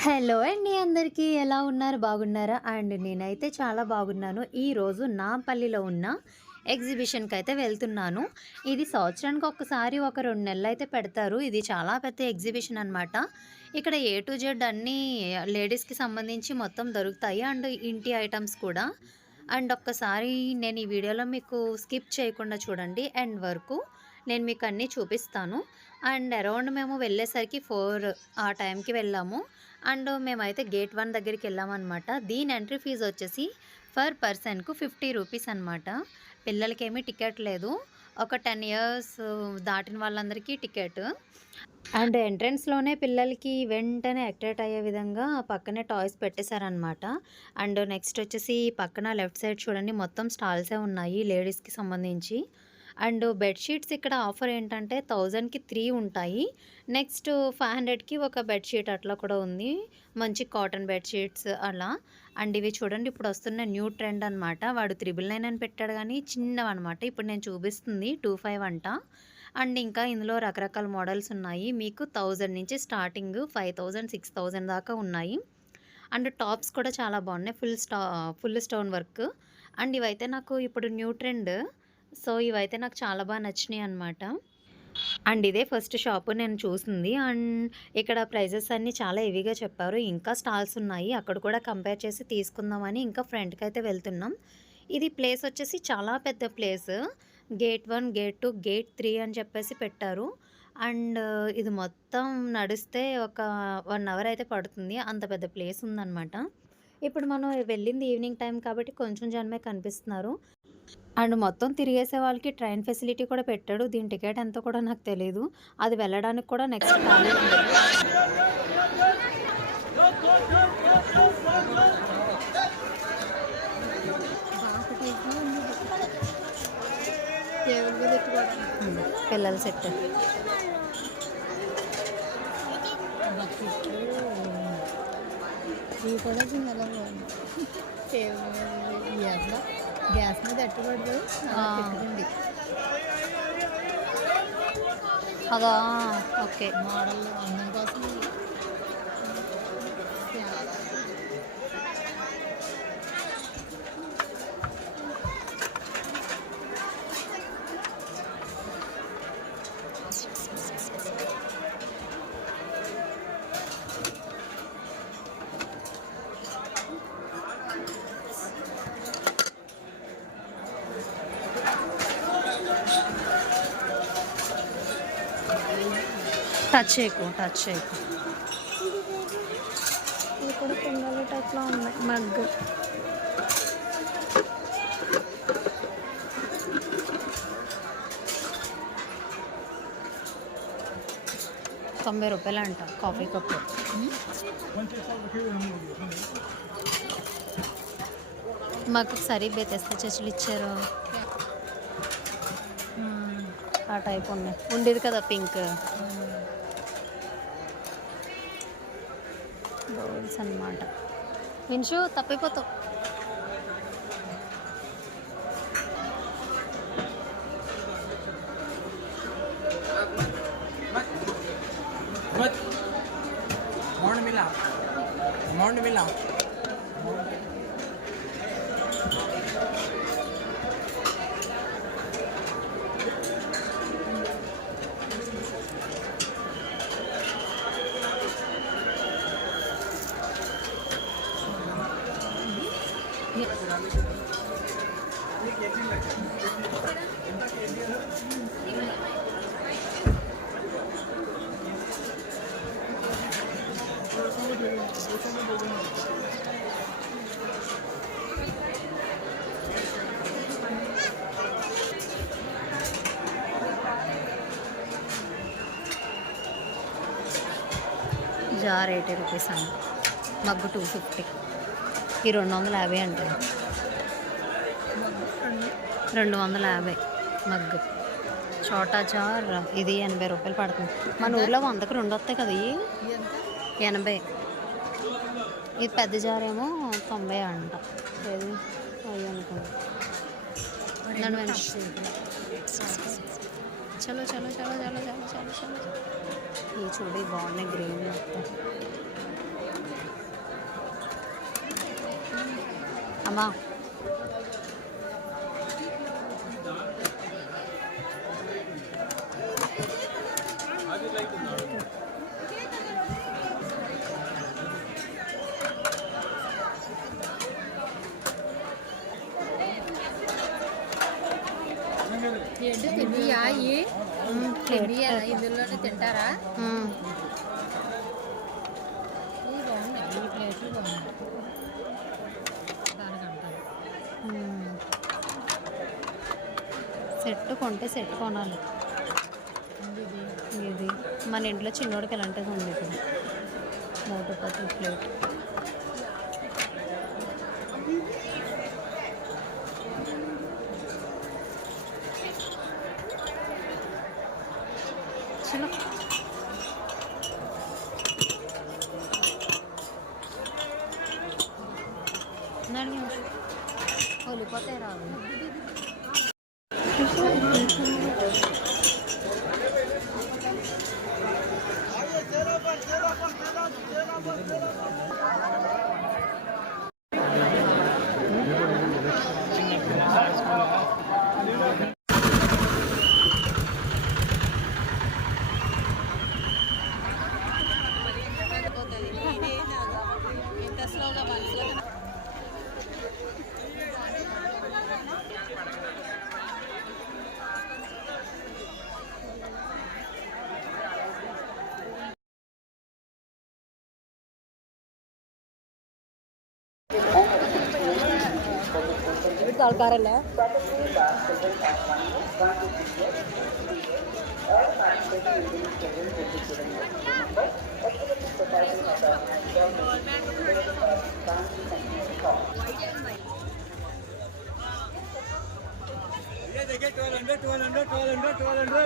Hello అండి అందరికీ ఎలా ఉన్నారు? బాగున్నారా? అండ్ నేనైతే చాలా బాగున్నాను. ఈరోజు నాంపల్లిలో ఉన్న ఎగ్జిబిషన్‌కి అయితే వెళ్తున్నాను. ఇది సంవత్సరానికి ఒక్కసారి ఒక 2 నెలలైతే పెడతారు. ఇది చాలా పెద్ద ఎగ్జిబిషన్ అనమాట. ఇక్కడ ఏ టు జెడ్ అన్నీ లేడీస్‌కి సంబంధించి మొత్తం దొరుకుతాయి. అండ్ ఇంటి ఐటెమ్స్ కూడా. అండ్ ఒక్కసారి నేను ఈ వీడియోలో మీకు స్కిప్ చేయకుండా చూడండి ఎండ్ వరకు. నేను మీకు అన్నీ చూపిస్తాను. అండ్ అరౌండ్ మేము వెళ్ళేసరికి 4 ఆ టైంకి వెళ్ళాము. అండ్ మేమైతే గేట్ 1 దగ్గరికెళ్ళామనమాట. దీని ఎంట్రీ ఫీజ్ వచ్చేసి పర్ పర్సన్‌కు 50 రూపీస్ అనమాట. పిల్లలకేమీ టికెట్ లేదు. ఒక 10 ఇయర్స్ దాటిన వాళ్ళందరికీ టికెట్. అండ్ ఎంట్రన్స్‌లోనే పిల్లలకి వెంటనే అట్రాక్ట్ అయ్యే విధంగా పక్కనే టాయ్స్ పెట్టేశారనమాట. అండ్ నెక్స్ట్ వచ్చేసి పక్కన లెఫ్ట్ సైడ్ చూడండి మొత్తం స్టాల్సే ఉన్నాయి లేడీస్‌కి సంబంధించి. అండ్ బెడ్‌షీట్స్ ఇక్కడ ఆఫర్ ఏంటంటే 1000కి 3 ఉంటాయి. నెక్స్ట్ 500కి ఒక బెడ్‌షీట్ అట్లా కూడా ఉంది. మంచి కాటన్ బెడ్‌షీట్స్ అలా. అండ్ ఇవి చూడండి ఇప్పుడు వస్తున్న న్యూ ట్రెండ్ అనమాట. వాడు 999 అని పెట్టాడు గానీ చిన్నవన్నమాట. ఇప్పుడు నేను చూపిస్తుంది 25 అంట. అండ్ ఇంకా ఇందులో రకరకాల మోడల్స్ ఉన్నాయి. మీకు 1000 నుంచి స్టార్టింగ్ 5000, 6000 దాకా ఉన్నాయి. అండ్ టాప్స్ కూడా చాలా బాగున్నాయి. Full stone work. అండ్ ఇవైతే నాకు ఇప్పుడు న్యూ ట్రెండ్. సో, ఇవైతే నాకు చాలా నచ్చినాయి అనమాట. అండ్ ఇదే ఫస్ట్ షాపు నేను చూసింది. అండ్ ఇక్కడ ప్రైజెస్ అన్నీ చాలా హెవీగా చెప్పారు. ఇంకా స్టాల్స్ ఉన్నాయి. అక్కడ కూడా కంపేర్ చేసి తీసుకుందామని ఇంకా ఫ్రంట్‌కైతే వెళ్తున్నాం. ఇది ప్లేస్ వచ్చేసి చాలా పెద్ద ప్లేస్. గేట్ 1, గేట్ 2, గేట్ 3 అని చెప్పేసి పెట్టారు. అండ్ ఇది మొత్తం నడిస్తే ఒక 1 అవర్ అయితే పడుతుంది. అంత పెద్ద ప్లేస్ ఉందనమాట. ఇప్పుడు మనం వెళ్ళింది ఈవినింగ్ టైం కాబట్టి కొంచెం జనమే కనిపిస్తున్నారు. అండ్ మొత్తం తిరిగేసే వాళ్ళకి ట్రైన్ ఫెసిలిటీ కూడా పెట్టాడు. దీని టికెట్ ఎంతో కూడా నాకు తెలీదు. అది వెళ్ళడానికి కూడా నెక్స్ట్ ఖాళీ ఉంది. పిల్లల సెట్. ఇవి కూడా చిన్నగా బాగుంది. గ్యాస్ మీద ఎట్టబడదు పెట్టుకోండి. అదా ఓకే. మోడల్ అందం కోసం టచ్ చేయకు. ఇది కూడా కుండల టైప్లో ఉన్నాయి. మగ్ 90 రూపాయలంట కాఫీ కప్పు. మాకు సరి తెస్తే చచ్చులు ఇచ్చారు. ఆ టైప్ ఉన్నాయి. ఉండేది కదా పింక్ బౌల్స్ అన్నమాట. విన్షు తప్పిపోతావు. अमाउंट मिला జార్ 80 రూపీస్ అండి. మగ్గు 250. ఈ 250 అంటారు. 250 మగ్గు. చోటా జార్ ఇది 80 రూపాయలు పడుతుంది. మన ఊర్లో 100కి 2 వస్తాయి కదా. ఇవి 80. ఇది పెద్ద జార్ ఏమో 90 అంట. ఏది అయ్యి అనుకోండి. చలో చలో చలో చలో చలో చలో చలో. ఈ చూడు బాగున్నాయి గ్రీన్ మొత్తం. అమ్మా ఇందులోనే తింటారా? సెట్ కొంటే సెట్ కొనాలి. ఇది మన ఇంట్లో చిన్నోడికి ఎలాంటిది ఉంది ఇప్పుడు 110 ప్లేట్. చలో నడిగి వెళ్ళిపోతాయి రావు. ये देखिए 1200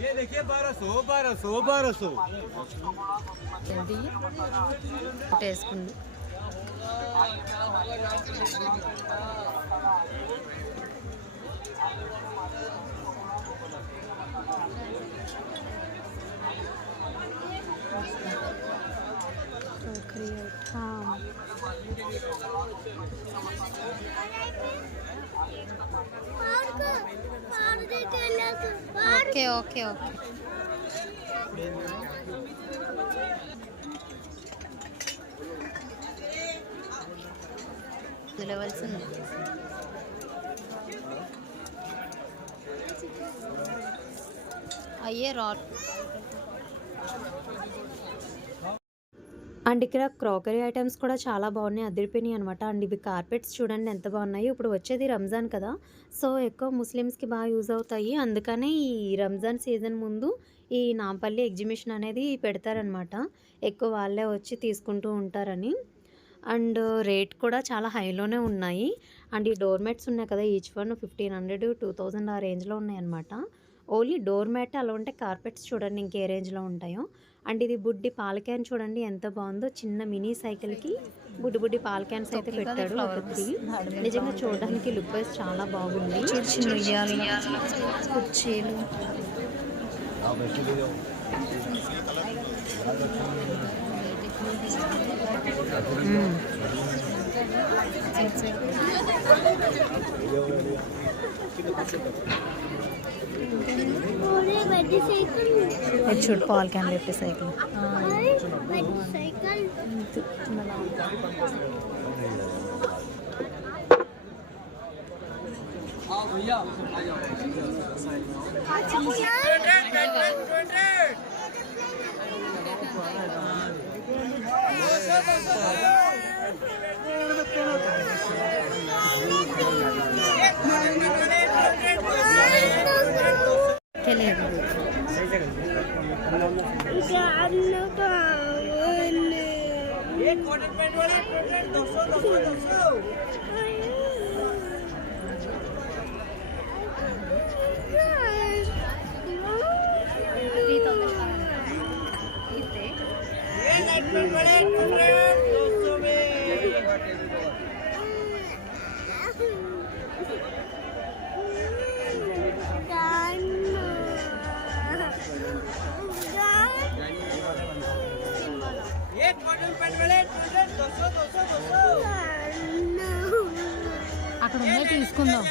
ये देखिए 1200 వేసుకుంది. ఓకే ఓకే ఓకే లెవెల్స్ ఉన్నాయి. అయ్యే రాడ్ అండ్ ఇక్కడ క్రాకరీ ఐటమ్స్ కూడా చాలా బాగున్నాయి, అదిరిపోయినాయి అనమాట. అండ్ ఇవి కార్పెట్స్ చూడండి ఎంత బాగున్నాయి. ఇప్పుడు వచ్చేది రంజాన్ కదా, సో ఎక్కువ ముస్లిమ్స్కి బాగా యూజ్ అవుతాయి. అందుకనే ఈ రంజాన్ సీజన్ ముందు ఈ నాంపల్లి ఎగ్జిబిషన్ అనేది పెడతారనమాట. ఎక్కువ వాళ్ళే వచ్చి తీసుకుంటూ ఉంటారని. అండ్ రేట్ కూడా చాలా హైలోనే ఉన్నాయి. అండ్ ఈ డోర్ మ్యాట్స్ ఉన్నాయి కదా, ఈచ్ వన్ 1500 2000 ఆ రేంజ్లో ఉన్నాయి అనమాట. Only door mat. అలా ఉంటే కార్పెట్స్ చూడండి ఇంకే రేంజ్లో ఉంటాయో. అండ్ ఇది బుడ్డి పాల క్యాన్ చూడండి ఎంత బాగుందో. చిన్న మినీ సైకిల్కి బుడ్డి పాల క్యాన్స్ అయితే పెట్టాడు ఒకటి. నిజంగా చూడడానికి లుక్ వైజ్ చాలా బాగుంది. కుర్చీలు చూడు పాల్ క్యాన్ లేపే సైకిల్. తెలియదు తీసుకుందాం.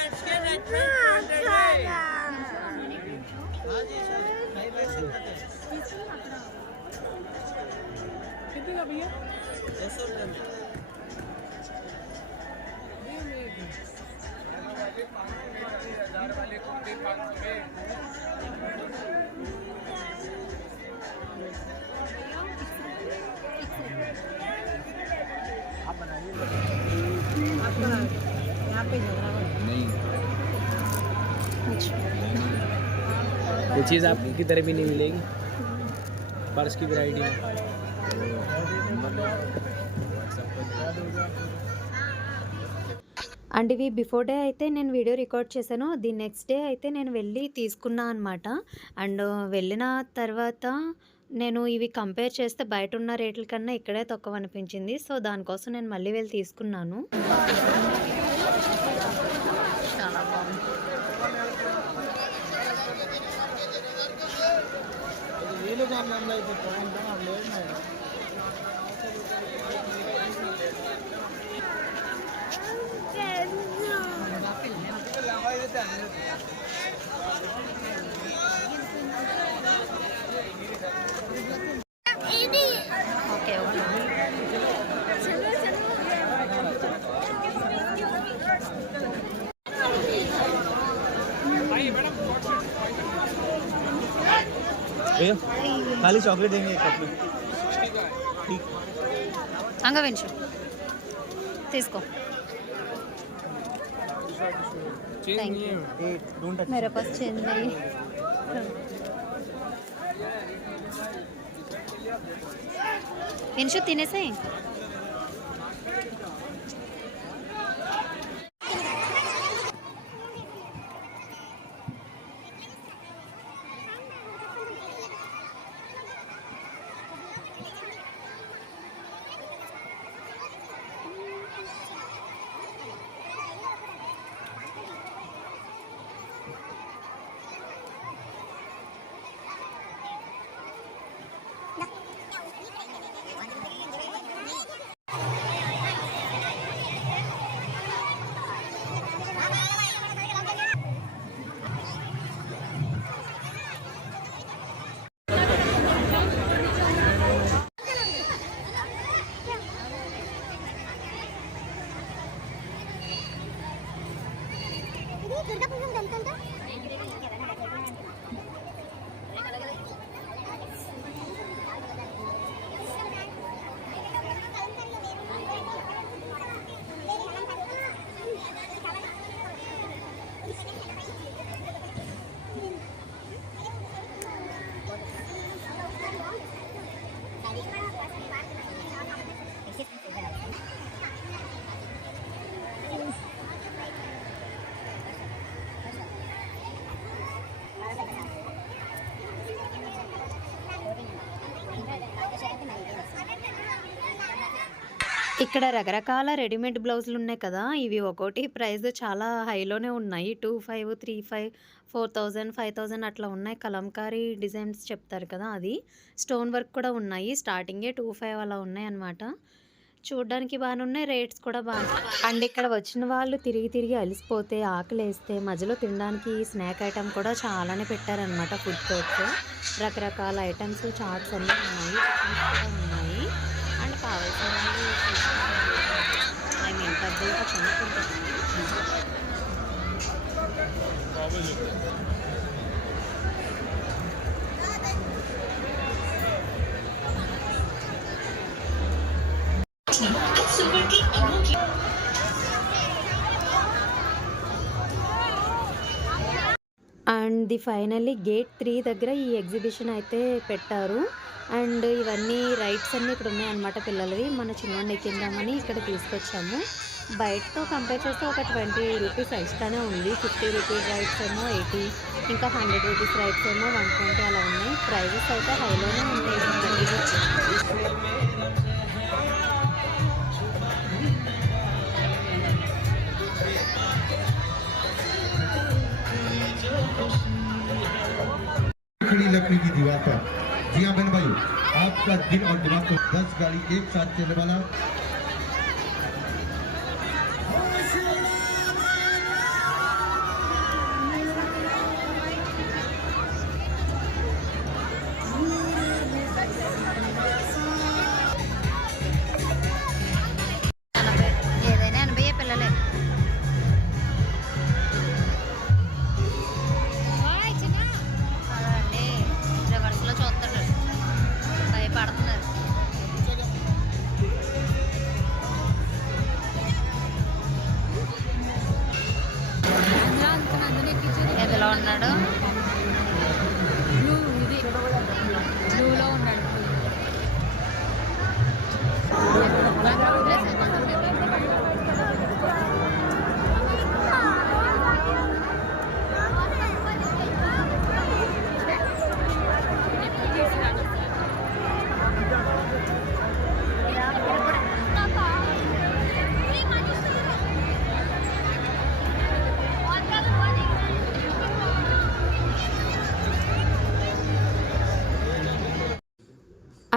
ये चीज़ आपकी किधर भी नहीं मिलेगी पर्स की वैरायटी में। అండ్ ఇవి బిఫోర్ డే అయితే నేను వీడియో రికార్డ్ చేశాను. ది నెక్స్ట్ డే అయితే నేను వెళ్ళి తీసుకున్నా అనమాట. అండ్ వెళ్ళిన తర్వాత నేను ఇవి కంపేర్ చేస్తే బయట ఉన్న రేట్ల కన్నా ఇక్కడే తక్కువ అనిపించింది. సో దానికోసం నేను మళ్ళీ వెళ్ళి తీసుకున్నాను. చాలా బాగుంది. Okay okay. खाली चॉकलेट देंगे एक कप में। ठीक అంగ వెంచు తీసుకో. Thank you. Don't touch. मेरे पास चेंज नहीं. विंशु తినేసే. ఇక్కడ రకరకాల రెడీమేడ్ బ్లౌజులు ఉన్నాయి కదా. ఇవి ఒక్కోటి ప్రైస్ చాలా హైలోనే ఉన్నాయి. 2500, 3500, 4000, 5000 అట్లా ఉన్నాయి. కలంకారీ డిజైన్స్ చెప్తారు కదా, అది స్టోన్ వర్క్ కూడా ఉన్నాయి. స్టార్టింగే 2500 అలా ఉన్నాయి అన్నమాట. చూడడానికి బాగానే ఉన్నాయి, రేట్స్ కూడా బాగున్నాయి. అండ్ ఇక్కడ వచ్చిన వాళ్ళు తిరిగి తిరిగి అలిసిపోతే, ఆకలేస్తే మధ్యలో తినడానికి స్నాక్ ఐటమ్ కూడా చాలానే పెట్టారనమాట. ఫుడ్ కోర్ట్స్, రకరకాల ఐటమ్స్, చాట్స్ అన్నీ ఉన్నాయి, టిఫిన్స్ కూడా ఉన్నాయి. అండ్ కావాల్సిన వాళ్ళు ఐ మీన్ పెద్దలుగా కొనుక్కుంటారు. అండ్ ది ఫైనల్లీ గేట్ 3 దగ్గర ఈ ఎగ్జిబిషన్ అయితే పెట్టారు. అండ్ ఇవన్నీ రైడ్స్ అన్నీ ఇక్కడ ఉన్నాయన్నమాట పిల్లలవి. మన చిన్నోడిని ఎక్కిందామని ఇక్కడ తీసుకొచ్చాము. బయటతో కంపేర్ చేస్తే ఒక 20 రూపీస్ ఎక్స్ట్రానే ఉంది. 50 రూపీస్ రైడ్స్ ఏమో 80, ఇంకా 100 రూపీస్ రైడ్స్ ఏమో 120 అలా ఉన్నాయి. ప్రైజెస్ అయితే హైలోనే ఉంటాయి. खड़ी लकड़ी की दीवार पर। जी हाँ बहन भाई, आपका दिल और दिमाग को 10 गाड़ी एक साथ चलने वाला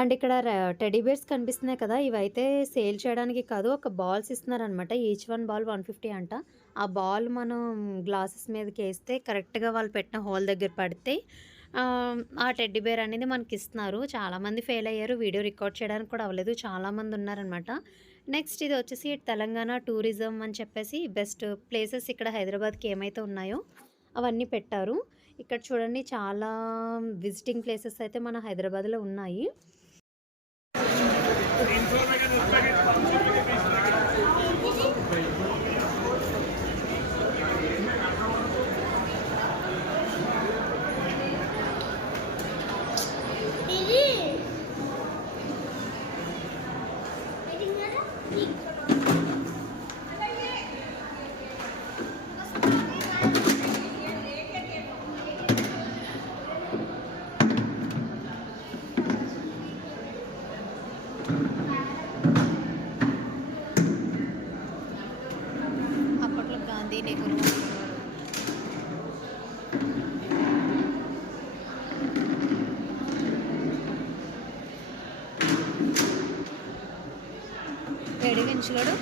అండ్ ఇక్కడ టెడ్డీ బేర్స్ కనిపిస్తున్నాయి కదా, ఇవైతే సేల్ చేయడానికి కాదు, ఒక బాల్స్ ఇస్తున్నారనమాట. ఈచ్ వన్ బాల్ 150 అంట. ఆ బాల్ మనం గ్లాసెస్ మీదకి వేస్తే కరెక్ట్గా వాళ్ళు పెట్టిన హోల్ దగ్గర పడితే ఆ టెడ్డీ బేర్ అనేది మనకి ఇస్తున్నారు. చాలామంది ఫెయిల్ అయ్యారు, వీడియో రికార్డ్ చేయడానికి కూడా అవ్వలేదు, చాలామంది ఉన్నారనమాట. నెక్స్ట్ ఇది వచ్చేసి తెలంగాణ టూరిజం అని చెప్పేసి బెస్ట్ ప్లేసెస్ ఇక్కడ హైదరాబాద్కి ఏమైతే ఉన్నాయో అవన్నీ పెట్టారు. ఇక్కడ చూడండి చాలా విజిటింగ్ ప్లేసెస్ అయితే మన హైదరాబాద్లో ఉన్నాయి. అప్పట్లో గాంధీ నెహ్రూ రెడీ పెంచులోడు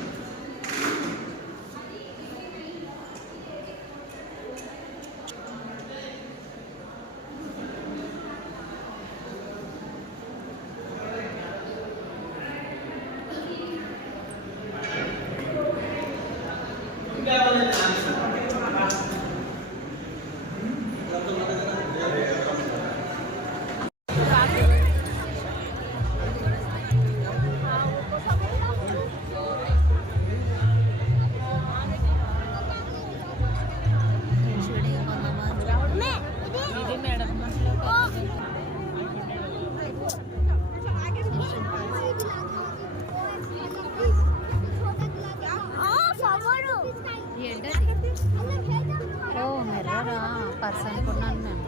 ఓ మిర్రరా పర్స్ అనుకున్నాను నేను,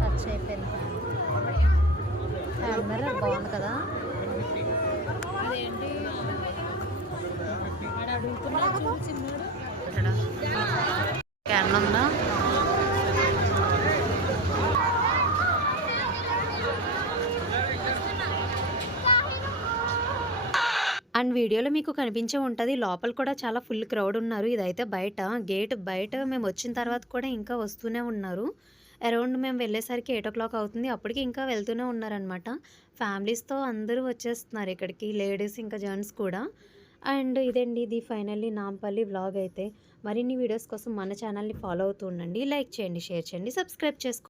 టచ్ అయిపోయింది. హ్యాండ్ మిర్రర్ బాగుంది కదా. క్యాన్ ఉందా? అండ్ వీడియోలో మీకు కనిపించే ఉంటుంది, లోపల కూడా చాలా ఫుల్ క్రౌడ్ ఉన్నారు. ఇదైతే బయట గేట్ బయట మేము వచ్చిన తర్వాత కూడా ఇంకా వస్తూనే ఉన్నారు. అరౌండ్ మేము వెళ్ళేసరికి 8 o'clock అవుతుంది, అప్పటికి ఇంకా వెళ్తూనే ఉన్నారనమాట. ఫ్యామిలీస్తో అందరూ వచ్చేస్తున్నారు ఇక్కడికి, లేడీస్ ఇంకా జెంట్స్ కూడా. అండ్ ఇదండి, ఇది ఫైనల్లీ నాంపల్లి వ్లాగ్ అయితే. మరిన్ని వీడియోస్ కోసం మన ఛానల్ని ఫాలో అవుతూ ఉండండి. లైక్ చేయండి, షేర్ చేయండి, సబ్స్క్రైబ్ చేసుకోండి.